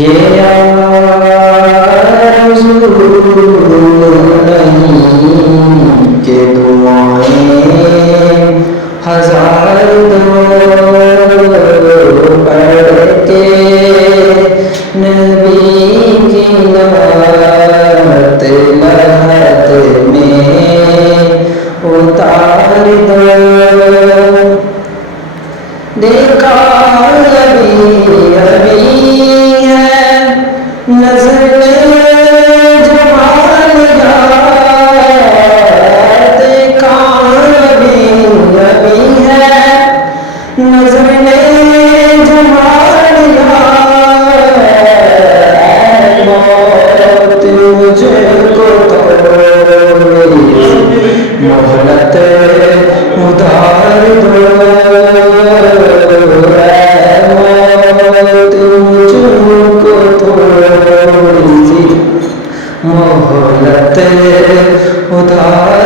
یہ آرزو نہیں کہ دعائیں ہزار دو پڑھ کے نبی کی نعت لحد میں اتار دو دیکھا ابھی ابھی ہے نظر جمال دیکھا ابھی ابھی ہے نظر جمال موت مجھے کو توڑی مہلت ادھار دو مہلت ادھار